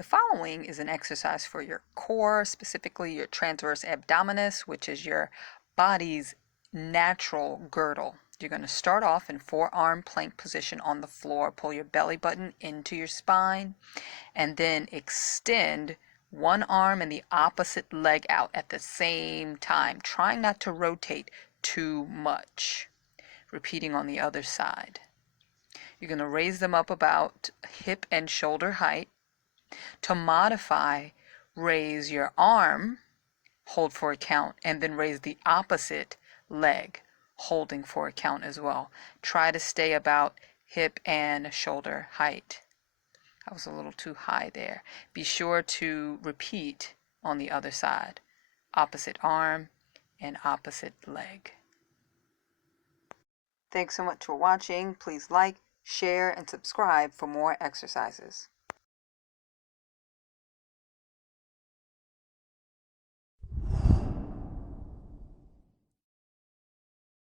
The following is an exercise for your core, specifically your transverse abdominis, which is your body's natural girdle. You're going to start off in forearm plank position on the floor. Pull your belly button into your spine and then extend one arm and the opposite leg out at the same time, trying not to rotate too much. Repeating on the other side. You're going to raise them up about hip and shoulder height. To modify, raise your arm, hold for a count, and then raise the opposite leg, holding for a count as well. Try to stay about hip and shoulder height. I was a little too high there. Be sure to repeat on the other side. Opposite arm and opposite leg. Thanks so much for watching. Please like, share, and subscribe for more exercises.